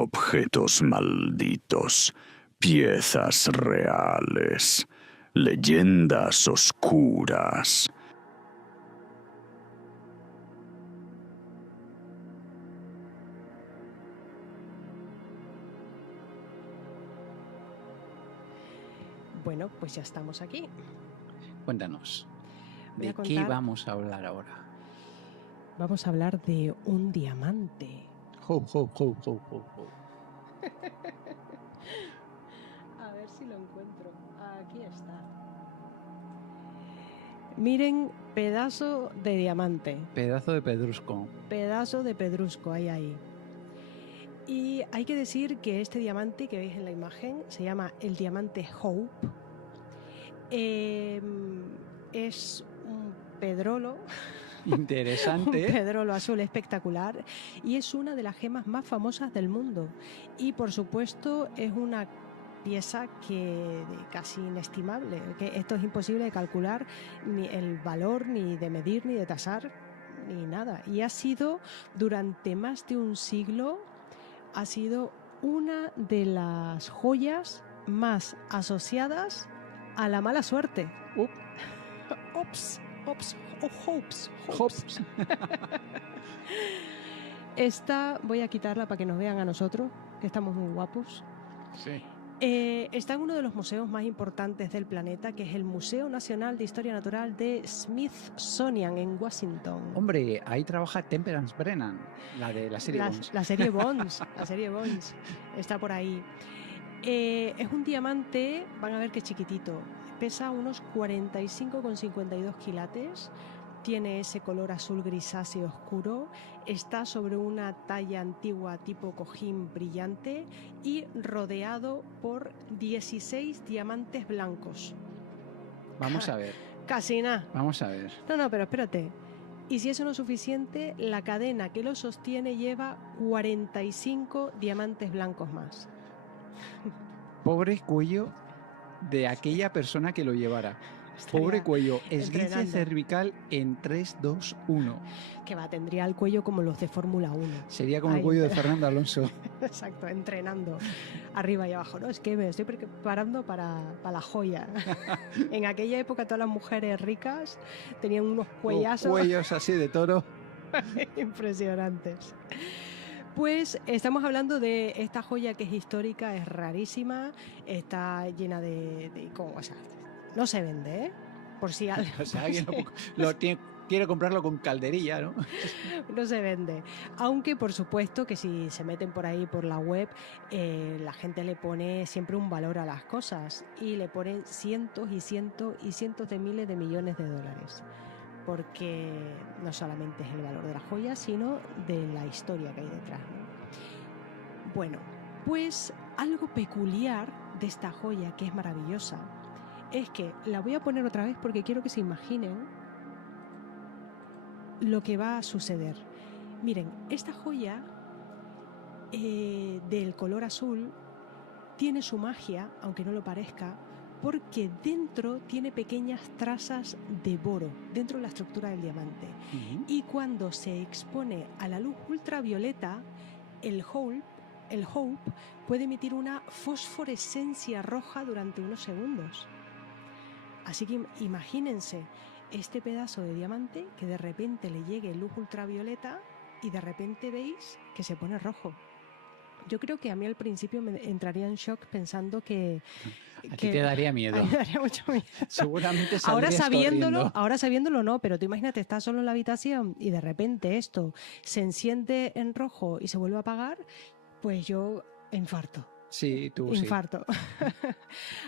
Objetos malditos, piezas reales, leyendas oscuras. Bueno, pues ya estamos aquí. Cuéntanos, Voy a ¿de qué contar- vamos a hablar ahora? Vamos a hablar de un diamante. Ho, ho, ho, ho, ho, ho. A ver si lo encuentro. Aquí está. Miren, pedazo de diamante. Pedazo de pedrusco. Pedazo de pedrusco, ahí. Y hay que decir que este diamante que veis en la imagen se llama el diamante Hope. Es un pedrolo. Interesante. Un pedrolo azul espectacular y es una de las gemas más famosas del mundo. Y por supuesto es una pieza que casi inestimable, que esto es imposible de calcular ni el valor, ni de medir, ni de tasar, ni nada. Y ha sido durante más de un siglo, ha sido una de las joyas más asociadas a la mala suerte. Ops. Hops. Esta voy a quitarla para que nos vean a nosotros, que estamos muy guapos. Sí. Está en uno de los museos más importantes del planeta, que es el Museo Nacional de Historia Natural de Smithsonian en Washington. Hombre, ahí trabaja Temperance Brennan, la de la serie Bones. La serie Bones, la serie Bones está por ahí. Es un diamante, van a ver que chiquitito, pesa unos 45,52 quilates, tiene ese color azul grisáceo oscuro, está sobre una talla antigua tipo cojín brillante y rodeado por 16 diamantes blancos. Vamos a ver. Casi nada. Vamos a ver. No, pero espérate. Y si eso no es suficiente, la cadena que lo sostiene lleva 45 diamantes blancos más. Pobre cuello de aquella persona que lo llevara. Pobre cuello, esguince entrenando. cervical en 3, 2, 1. Que va, tendría el cuello como los de Fórmula 1. Sería como Ahí, el cuello de Fernando Alonso. Exacto, entrenando arriba y abajo. No, es que me estoy preparando para la joya. En aquella época todas las mujeres ricas tenían unos cuellazos Cuellos así de toro. impresionantes. Pues estamos hablando de esta joya que es histórica, es rarísima, está llena o sea, no se vende, ¿eh? Por si alguien, O sea, alguien quiere comprarlo con calderilla, ¿no? no se vende. Aunque, por supuesto, que si se meten por ahí por la web, la gente le pone siempre un valor a las cosas y le ponen cientos y cientos y cientos de miles de millones de dólares. Porque no solamente es el valor de la joya, sino de la historia que hay detrás, ¿no? Bueno, pues algo peculiar de esta joya, que es maravillosa, es que la voy a poner otra vez porque quiero que se imaginen lo que va a suceder. Miren, esta joya del color azul tiene su magia, aunque no lo parezca, porque dentro tiene pequeñas trazas de boro, dentro de la estructura del diamante. Y cuando se expone a la luz ultravioleta, el Hope puede emitir una fosforescencia roja durante unos segundos. Así que imagínense este pedazo de diamante que de repente le llegue luz ultravioleta y de repente veis que se pone rojo. Yo creo que a mí al principio me entraría en shock pensando que... A ti te daría miedo. A mí me daría mucho miedo. Seguramente ahora saldrías sabiéndolo no, pero tú imagínate, estás solo en la habitación y de repente esto se enciende en rojo y se vuelve a apagar, pues yo infarto. Sí, tú infarto. Sí.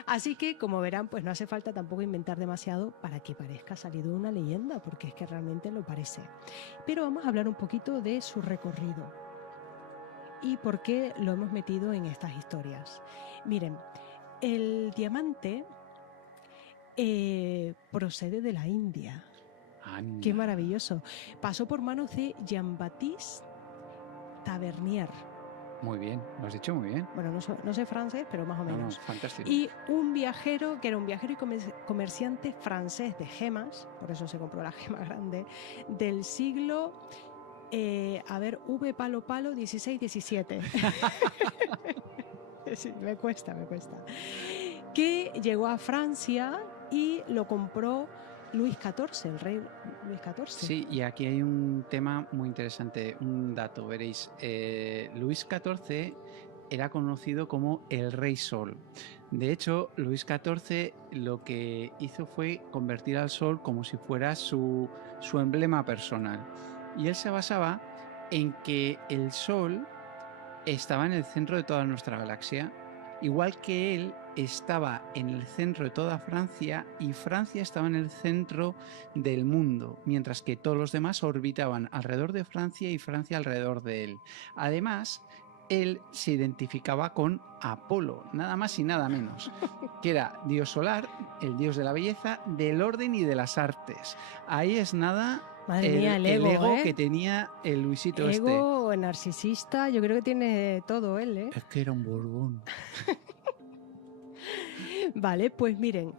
Así que, como verán, pues no hace falta tampoco inventar demasiado para que parezca salido una leyenda, porque es que realmente lo parece. Pero vamos a hablar un poquito de su recorrido y por qué lo hemos metido en estas historias. Miren, el diamante procede de la India. Anda. Qué maravilloso. Pasó por manos de Jean-Baptiste Tavernier. Muy bien, lo has dicho muy bien. Bueno, no sé francés, pero más o menos. No, fantástico. Y un viajero, que era un viajero y comerciante francés de gemas, por eso se compró la gema grande, del siglo A ver, V palo palo 1617. Sí, me cuesta. Que llegó a Francia y lo compró Luis XIV, el rey Luis XIV. Sí, y aquí hay un tema muy interesante, un dato, veréis. Luis XIV era conocido como el Rey Sol. De hecho, Luis XIV lo que hizo fue convertir al Sol como si fuera su emblema personal. Y él se basaba en que el Sol estaba en el centro de toda nuestra galaxia, igual que él estaba en el centro de toda Francia y Francia estaba en el centro del mundo, mientras que todos los demás orbitaban alrededor de Francia y Francia alrededor de él. Además, él se identificaba con Apolo, nada más y nada menos, que era dios solar, el dios de la belleza, del orden y de las artes. Ahí es nada. Madre mía, el ego, que tenía el Luisito ego, narcisista, yo creo que tiene todo él, ¿eh? Es que era un Borbón. Vale, pues miren,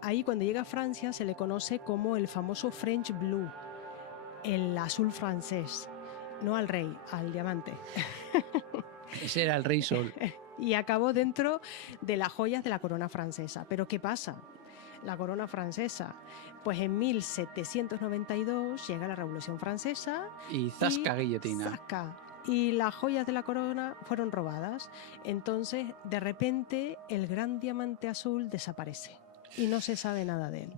ahí cuando llega a Francia se le conoce como el famoso French Blue, el azul francés, no al rey, al diamante. Ese era el Rey Sol. Y acabó dentro de las joyas de la corona francesa. Pero ¿qué pasa? La corona francesa, pues en 1792 llega la Revolución Francesa y zasca guillotina. Zasca, y las joyas de la corona fueron robadas. Entonces, de repente, el gran diamante azul desaparece y no se sabe nada de él.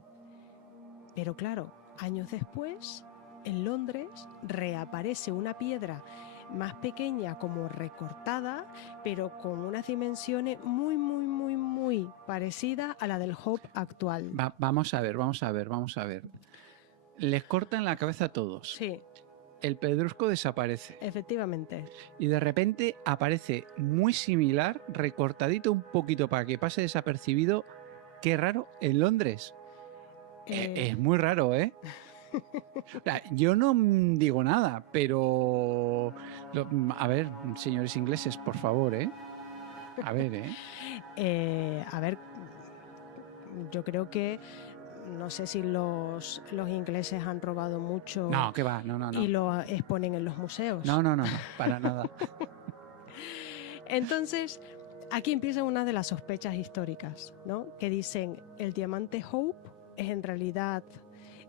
Pero claro, años después, en Londres, reaparece una piedra más pequeña, como recortada, pero con unas dimensiones muy parecidas a la del Hope actual. Vamos a ver. Les cortan la cabeza a todos. Sí. El pedrusco desaparece. Efectivamente. Y de repente aparece muy similar, recortadito un poquito para que pase desapercibido. Qué raro, en Londres. Es muy raro, ¿eh? O sea, yo no digo nada, pero... a ver, señores ingleses, por favor, ¿eh? A ver, yo creo que... No sé si los ingleses han robado mucho. No, que va, no. Y lo exponen en los museos. No, para nada. Entonces, aquí empiezan una de las sospechas históricas, ¿no? Que dicen, el diamante Hope es en realidad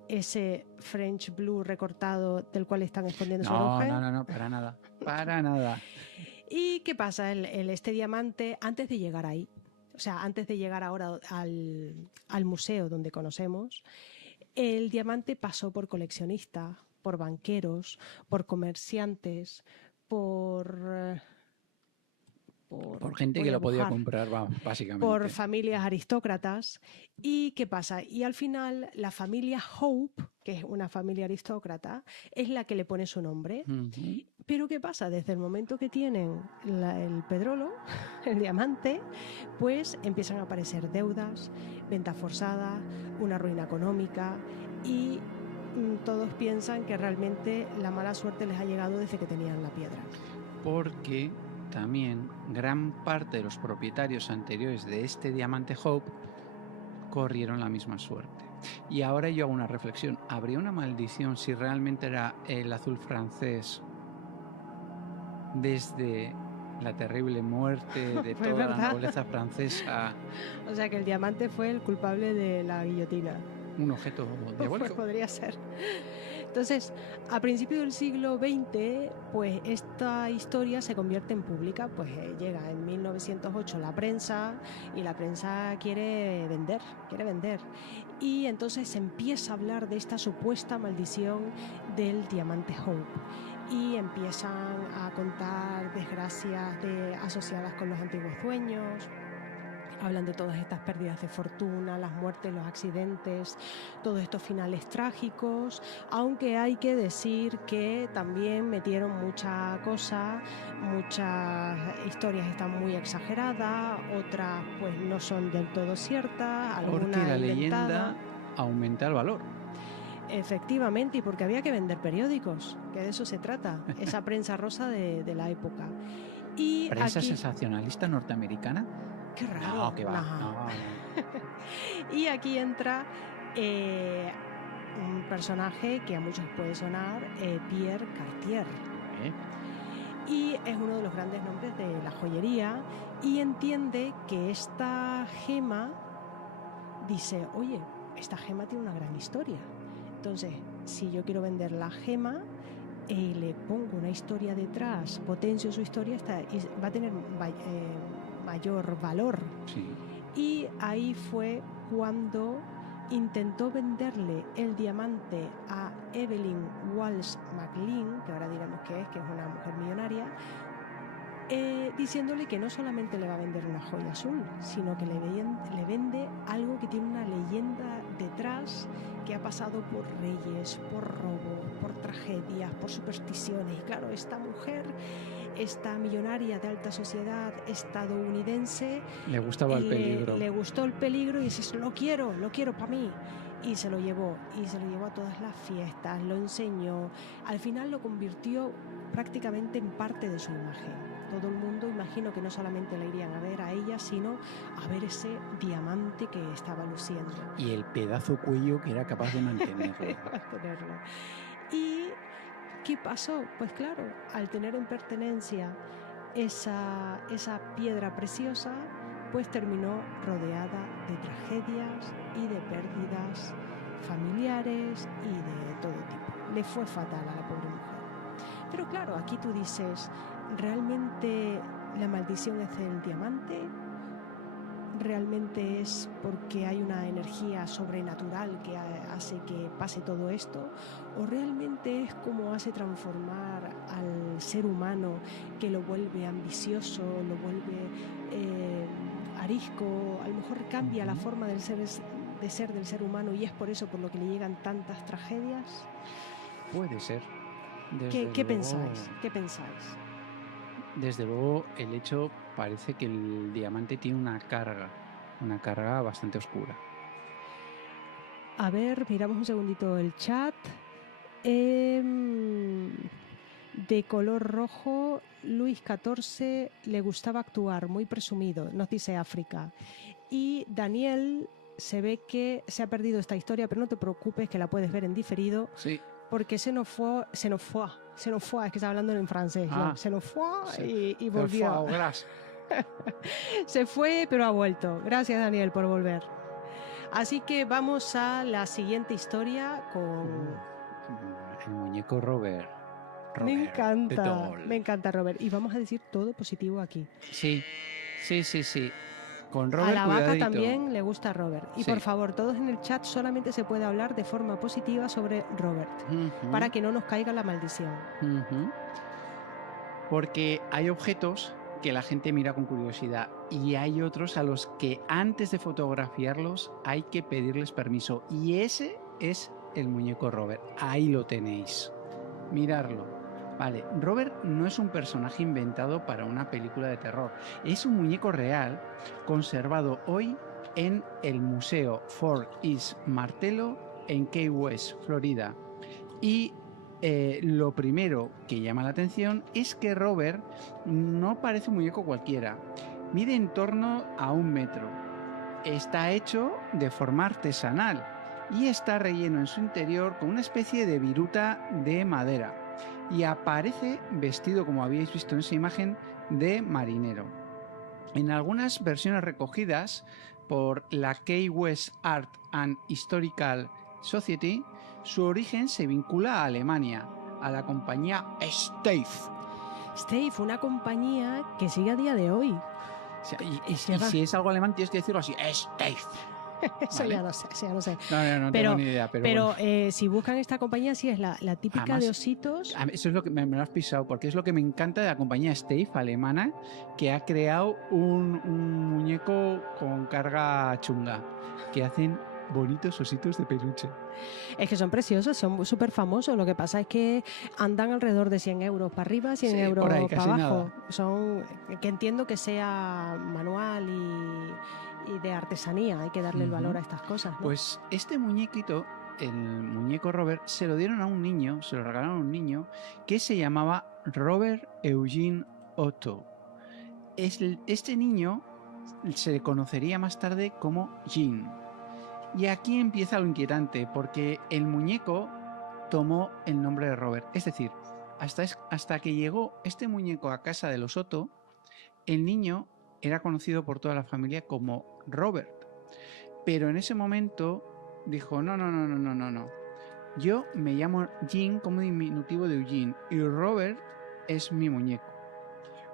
ese French Blue recortado del cual están escondiendo su origen. No, para nada. ¿Y qué pasa? Este diamante, antes de llegar ahí, o sea, antes de llegar ahora al museo donde conocemos, el diamante pasó por coleccionistas, por banqueros, por comerciantes, por gente que lo podía comprar, básicamente. Por familias aristócratas. ¿Y qué pasa? Y al final la familia Hope, que es una familia aristócrata, es la que le pone su nombre. Uh-huh. Pero ¿qué pasa? Desde el momento que tienen el pedrolo, el diamante, pues empiezan a aparecer deudas, ventas forzadas, una ruina económica y todos piensan que realmente la mala suerte les ha llegado desde que tenían la piedra. Porque también gran parte de los propietarios anteriores de este diamante Hope corrieron la misma suerte. Y ahora yo hago una reflexión. ¿Habría una maldición si realmente era el azul francés desde la terrible muerte de toda la nobleza francesa? O sea que el diamante fue el culpable de la guillotina. Un objeto diabólico. Pues podría ser. Entonces, a principios del siglo XX, pues esta historia se convierte en pública, pues llega en 1908 la prensa y la prensa quiere vender. Y entonces se empieza a hablar de esta supuesta maldición del diamante Hope y empiezan a contar desgracias asociadas con los antiguos dueños. Hablan de todas estas pérdidas de fortuna, las muertes, los accidentes, todos estos finales trágicos, aunque hay que decir que también metieron mucha cosa, muchas historias están muy exageradas, otras pues no son del todo ciertas, alguna porque la inventada. Leyenda aumenta el valor. Efectivamente, y porque había que vender periódicos, que de eso se trata, esa prensa rosa de la época. Y ¿Prensa aquí... sensacionalista norteamericana? Qué raro. No, que va. No. Y aquí entra un personaje que a muchos puede sonar, Pierre Cartier. Y es uno de los grandes nombres de la joyería y entiende que esta gema, dice, oye, esta gema tiene una gran historia. Entonces, si yo quiero vender la gema, le pongo una historia detrás, potencio su historia, va a tener mayor valor. Sí. Y ahí fue cuando intentó venderle el diamante a Evelyn Walsh McLean, que ahora diremos que es una mujer millonaria, diciéndole que no solamente le va a vender una joya azul, sino que le vende algo que tiene una leyenda detrás, que ha pasado por reyes, por robo, por tragedias, por supersticiones. Y claro, esta mujer, esta millonaria de alta sociedad estadounidense, le gustaba el peligro. Le gustó el peligro y dice, lo quiero para mí. Y se lo llevó a todas las fiestas, lo enseñó. Al final lo convirtió prácticamente en parte de su imagen. Todo el mundo, imagino que no solamente la irían a ver a ella, sino a ver ese diamante que estaba luciendo. Y el pedazo cuello que era capaz de mantenerlo. ¿Y qué pasó? Pues claro, al tener en pertenencia esa piedra preciosa, pues terminó rodeada de tragedias y de pérdidas familiares y de todo tipo. Le fue fatal a la pobre mujer. Pero claro, aquí tú dices, ¿realmente la maldición es el diamante? ¿Realmente es porque hay una energía sobrenatural que hace que pase todo esto? ¿O realmente es como hace transformar al ser humano, que lo vuelve ambicioso, lo vuelve arisco? A lo mejor cambia la forma de ser del ser humano y es por eso por lo que le llegan tantas tragedias. Puede ser. ¿Qué pensáis? ¿Qué pensáis? Desde luego, el hecho parece que el diamante tiene una carga bastante oscura. A ver, miramos un segundito el chat. De color rojo, Luis XIV le gustaba actuar, muy presumido, nos dice África. Y Daniel, se ve que se ha perdido esta historia, pero no te preocupes que la puedes ver en diferido. Sí. Porque se nos fue, es que está hablando en francés, ¿no? Se nos fue y volvió. Se fue, pero ha vuelto. Gracias, Daniel, por volver. Así que vamos a la siguiente historia con... El muñeco Robert. Me encanta Robert. Y vamos a decir todo positivo aquí. Sí. Con Robert, a la vaca cuidadito. también le gusta Robert. Y por favor, todos en el chat solamente se puede hablar de forma positiva sobre Robert, para que no nos caiga la maldición. Porque hay objetos que la gente mira con curiosidad y hay otros a los que antes de fotografiarlos hay que pedirles permiso. Y ese es el muñeco Robert. Ahí lo tenéis. Mirarlo. Vale, Robert no es un personaje inventado para una película de terror. Es un muñeco real conservado hoy en el Museo Fort East Martello en Key West, Florida. Y lo primero que llama la atención es que Robert no parece un muñeco cualquiera. Mide en torno a 1 metro. Está hecho de forma artesanal y está relleno en su interior con una especie de viruta de madera. Y aparece vestido, como habéis visto en esa imagen, de marinero. En algunas versiones recogidas por la Key West Art and Historical Society, su origen se vincula a Alemania, a la compañía Steiff. Steiff, una compañía que sigue a día de hoy. Y si es algo alemán, tienes que decirlo así, Steiff. Eso ¿vale? ya lo sé. No tengo ni idea. Pero bueno. Si buscan esta compañía, sí es la típica además, de ositos. Eso es lo que me lo has pisado, porque es lo que me encanta de la compañía Steiff alemana, que ha creado un muñeco con carga chunga, que hacen bonitos ositos de peluche. Es que son preciosos, son súper famosos. Lo que pasa es que andan alrededor de 100 euros para arriba, 100 euros por ahí, para abajo. Nada. Son, que entiendo que sea manual y de artesanía, hay que darle el valor a estas cosas, ¿no? Pues este muñequito, el muñeco Robert, se lo dieron a un niño, se lo regalaron a un niño que se llamaba Robert Eugene Otto. Este niño se le conocería más tarde como Jean. Y aquí empieza lo inquietante, porque el muñeco tomó el nombre de Robert. Es decir, hasta que llegó este muñeco a casa de los Otto, el niño era conocido por toda la familia como Robert. Pero en ese momento dijo, no. Yo me llamo Jean como diminutivo de Eugene y Robert es mi muñeco.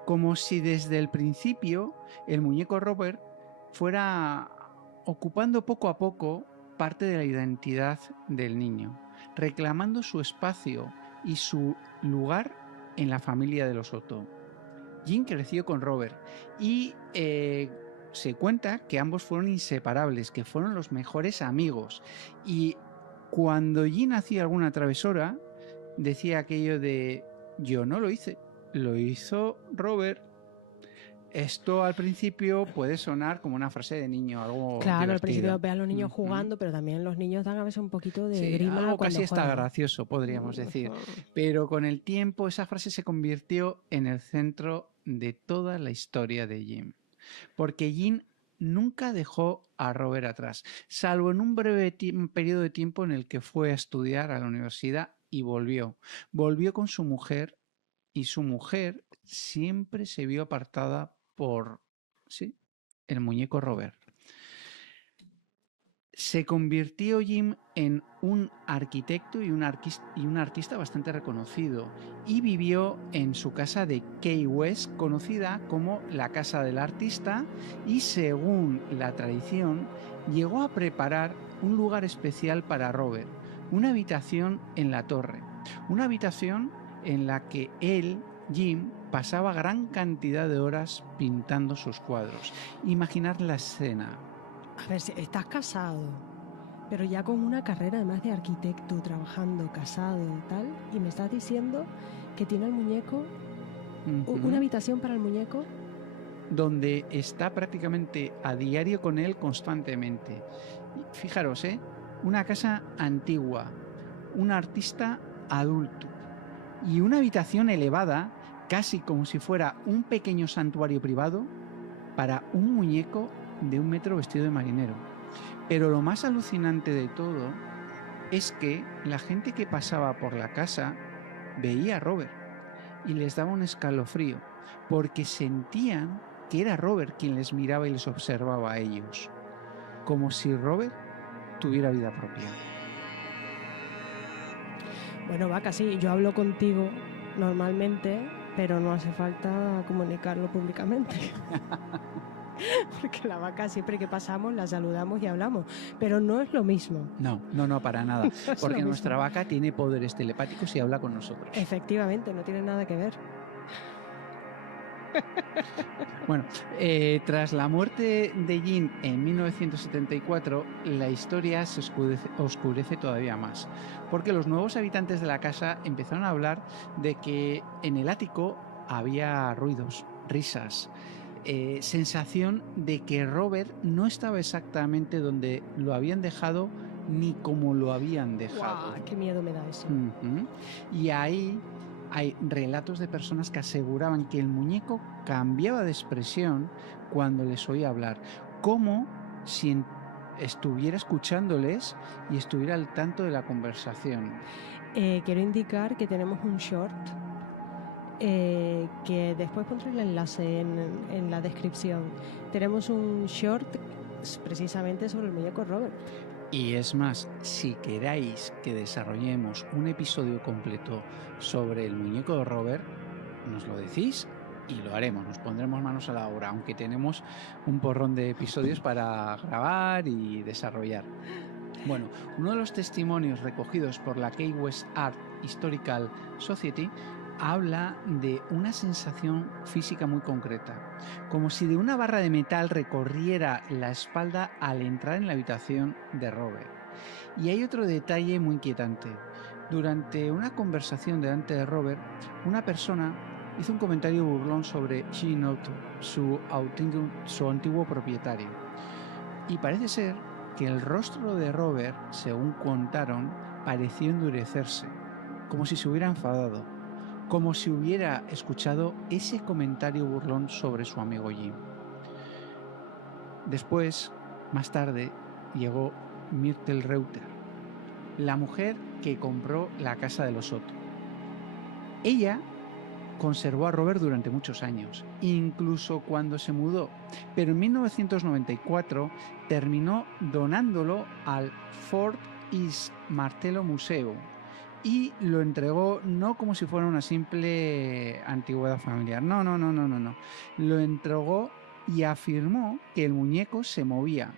Como si desde el principio el muñeco Robert fuera ocupando poco a poco parte de la identidad del niño, reclamando su espacio y su lugar en la familia de los Otto. Jean creció con Robert y se cuenta que ambos fueron inseparables, que fueron los mejores amigos. Y cuando Jean hacía alguna travesura, decía aquello de yo no lo hice, lo hizo Robert. Esto al principio puede sonar como una frase de niño, algo Claro, divertido. al principio ve a los niños jugando, pero también los niños dan a veces un poquito de grima algo cuando casi está juegan. gracioso, podríamos decir. Pero con el tiempo esa frase se convirtió en el centro de toda la historia de Jim. Porque Jim nunca dejó a Robert atrás, salvo en un breve periodo de tiempo en el que fue a estudiar a la universidad y volvió. Volvió con su mujer y su mujer siempre se vio apartada por el muñeco Robert. Se convirtió Jim en un arquitecto y un artista bastante reconocido y vivió en su casa de Key West, conocida como la casa del artista, y según la tradición llegó a preparar un lugar especial para Robert, una habitación en la torre, una habitación en la que él, Jim, pasaba gran cantidad de horas pintando sus cuadros. Imaginar la escena. A ver, si estás casado, pero ya con una carrera además de arquitecto, trabajando, casado, tal, y me estás diciendo que tiene el muñeco, una habitación para el muñeco. Donde está prácticamente a diario con él constantemente. Fijaros, una casa antigua, un artista adulto y una habitación elevada, casi como si fuera un pequeño santuario privado para un muñeco de 1 metro vestido de marinero. Pero lo más alucinante de todo es que la gente que pasaba por la casa veía a Robert y les daba un escalofrío porque sentían que era Robert quien les miraba y les observaba a ellos, como si Robert tuviera vida propia. Bueno, Vaca, sí, yo hablo contigo normalmente, pero no hace falta comunicarlo públicamente. Porque la Vaca siempre que pasamos la saludamos y hablamos, pero no es lo mismo. No, para nada, No es porque lo nuestra mismo. vaca tiene poderes telepáticos y habla con nosotros. Efectivamente, no tiene nada que ver. Bueno, tras la muerte de Jean en 1974, la historia se oscurece todavía más, porque los nuevos habitantes de la casa empezaron a hablar de que en el ático había ruidos, risas, sensación de que Robert no estaba exactamente donde lo habían dejado ni como lo habían dejado. ¡Guau! ¡Qué miedo me da eso! Y ahí hay relatos de personas que aseguraban que el muñeco cambiaba de expresión cuando les oía hablar, como si estuviera escuchándoles y estuviera al tanto de la conversación. Quiero indicar que tenemos un short que después pondré el enlace en la descripción. Tenemos un short precisamente sobre el muñeco Robert. Y es más, si queráis que desarrollemos un episodio completo sobre el muñeco de Robert, nos lo decís y lo haremos, nos pondremos manos a la obra, aunque tenemos un porrón de episodios para grabar y desarrollar. Bueno, uno de los testimonios recogidos por la Key West Art Historical Society habla de una sensación física muy concreta, como si de una barra de metal recorriera la espalda al entrar en la habitación de Robert. Y hay otro detalle muy inquietante. Durante una conversación delante de Robert, una persona hizo un comentario burlón sobre Jean Otto, su antiguo propietario. Y parece ser que el rostro de Robert, según contaron, pareció endurecerse, como si se hubiera enfadado, como si hubiera escuchado ese comentario burlón sobre su amigo Jim. Después, más tarde, llegó Myrtle Reuter, la mujer que compró la casa de los Soto. Ella conservó a Robert durante muchos años, incluso cuando se mudó, pero en 1994 terminó donándolo al Fort East Martello Museum y lo entregó no como si fuera una simple antigüedad familiar, no. Lo entregó y afirmó que el muñeco se movía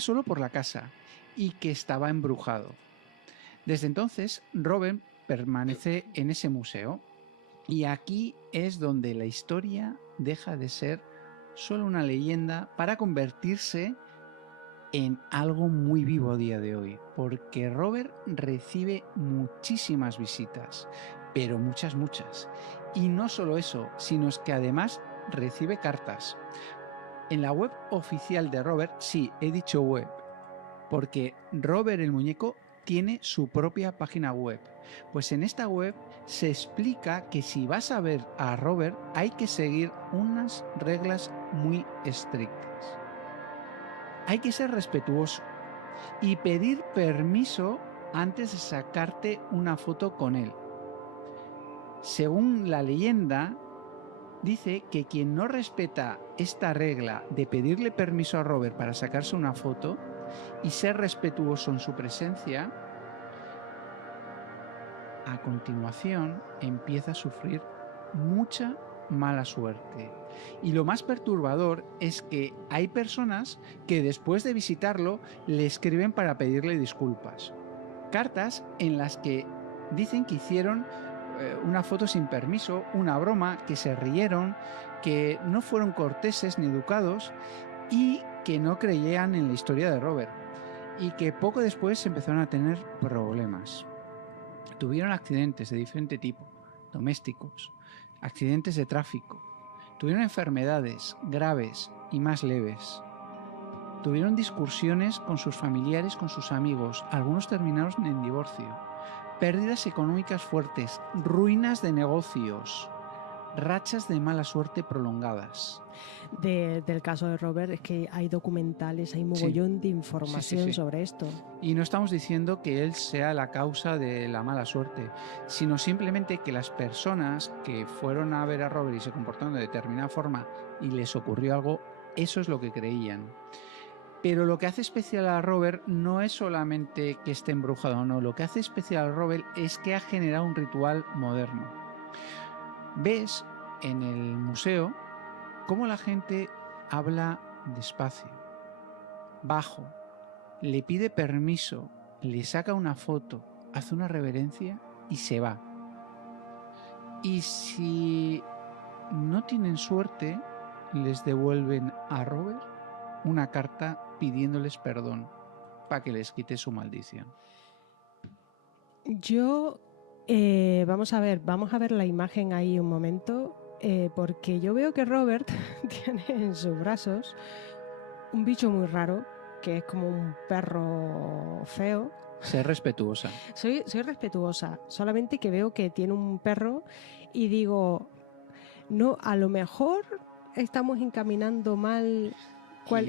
solo por la casa y que estaba embrujado. Desde entonces, Robert permanece en ese museo. Y aquí es donde la historia deja de ser solo una leyenda para convertirse en algo muy vivo a día de hoy, porque Robert recibe muchísimas visitas, pero muchas. Y no solo eso, sino que además recibe cartas. En la web oficial de Robert, sí, he dicho web, porque Robert el muñeco tiene su propia página web. Pues en esta web se explica que si vas a ver a Robert hay que seguir unas reglas muy estrictas. Hay que ser respetuoso y pedir permiso antes de sacarte una foto con él. Según la leyenda, dice que quien no respeta esta regla de pedirle permiso a Robert para sacarse una foto y ser respetuoso en su presencia, a continuación empieza a sufrir mucha mala suerte. Y lo más perturbador es que hay personas que después de visitarlo le escriben para pedirle disculpas. Cartas en las que dicen que hicieron una foto sin permiso, una broma, que se rieron, que no fueron corteses ni educados y que no creían en la historia de Robert. Y que poco después empezaron a tener problemas. Tuvieron accidentes de diferente tipo, domésticos, accidentes de tráfico, tuvieron enfermedades graves y más leves, tuvieron discusiones con sus familiares, con sus amigos, algunos terminaron en divorcio, pérdidas económicas fuertes, ruinas de negocios, rachas de mala suerte prolongadas. Del caso de Robert es que hay documentales, hay mogollón de información sobre esto. Y no estamos diciendo que él sea la causa de la mala suerte, sino simplemente que las personas que fueron a ver a Robert y se comportaron de determinada forma y les ocurrió algo, eso es lo que creían. Pero lo que hace especial a Robert no es solamente que esté embrujado, no, lo que hace especial a Robert es que ha generado un ritual moderno. Ves en el museo cómo la gente habla despacio, bajo, le pide permiso, le saca una foto, hace una reverencia y se va. Y si no tienen suerte, les devuelven a Robert una carta pidiéndoles perdón para que les quite su maldición. Yo, vamos a ver la imagen ahí un momento. Porque yo veo que Robert tiene en sus brazos un bicho muy raro, que es como un perro feo. Sé respetuosa. Soy respetuosa, solamente que veo que tiene un perro y digo, no, a lo mejor estamos encaminando mal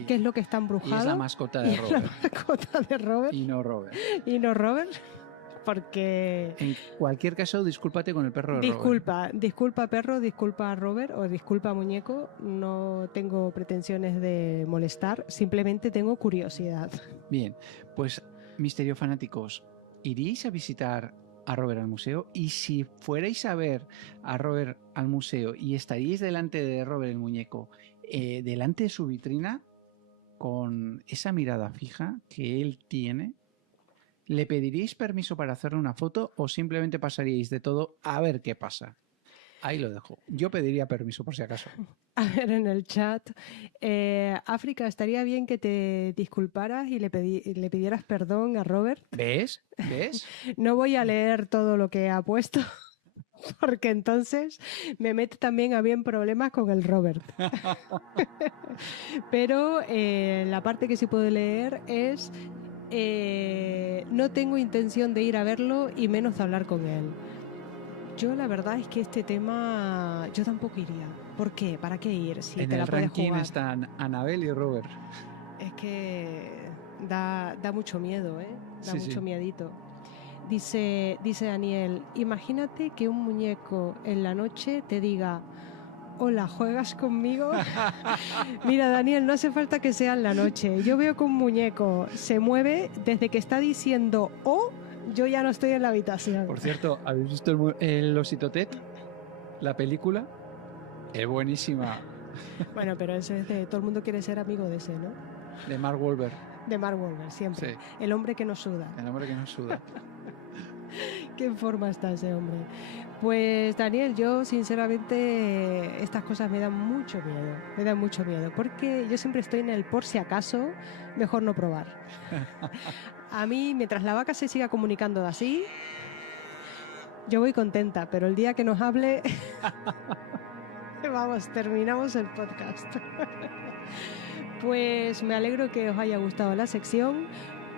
qué es lo que está embrujado. Y es la mascota de Robert. La mascota de Robert. Y no Robert. Y no Robert. Porque... En cualquier caso, discúlpate con el perro de Robert. Disculpa perro, disculpa Robert o disculpa muñeco. No tengo pretensiones de molestar, simplemente tengo curiosidad. Bien, pues Misterio Fanáticos, ¿iríais a visitar a Robert al museo? Y si fuerais a ver a Robert al museo y estaríais delante de Robert el muñeco, delante de su vitrina, con esa mirada fija que él tiene, ¿le pediríais permiso para hacerle una foto o simplemente pasaríais de todo a ver qué pasa? Ahí lo dejo. Yo pediría permiso por si acaso. A ver, en el chat, África, estaría bien que te disculparas y le pidieras perdón a Robert. ¿Ves? ¿Ves? No voy a leer todo lo que ha puesto, porque entonces me mete también a bien problemas con el Robert. Pero la parte que sí puedo leer es... no tengo intención de ir a verlo y menos de hablar con él. Yo la verdad es que este tema yo tampoco iría. ¿Por qué? ¿Para qué ir? Si en te el la puedes ranking jugar. están Anabel y Robert. Es que Da mucho miedo, ¿eh? Da Sí, mucho sí. miedito. Dice Daniel, imagínate que un muñeco en la noche te diga, hola, ¿juegas conmigo? Mira, Daniel, no hace falta que sea en la noche. Yo veo que un muñeco se mueve desde que está diciendo "oh", yo ya no estoy en la habitación. Por cierto, ¿habéis visto el Osito Ted? La película. Es buenísima. Bueno, pero ese es de todo el mundo quiere ser amigo de ese, ¿no? De Mark Wahlberg. De Mark Wahlberg, siempre. Sí. El hombre que no suda. El hombre que no suda. ¿Qué en forma está ese hombre? Pues Daniel, yo sinceramente estas cosas me dan mucho miedo. Me dan mucho miedo. Porque yo siempre estoy en el por si acaso, mejor no probar. A mí, mientras la vaca se siga comunicando así, yo voy contenta. Pero el día que nos hable, vamos, terminamos el podcast. Pues me alegro que os haya gustado la sección,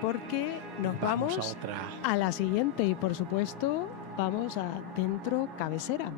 porque nos vamos a otra. a la siguiente y por supuesto vamos a Dentro Cabecera.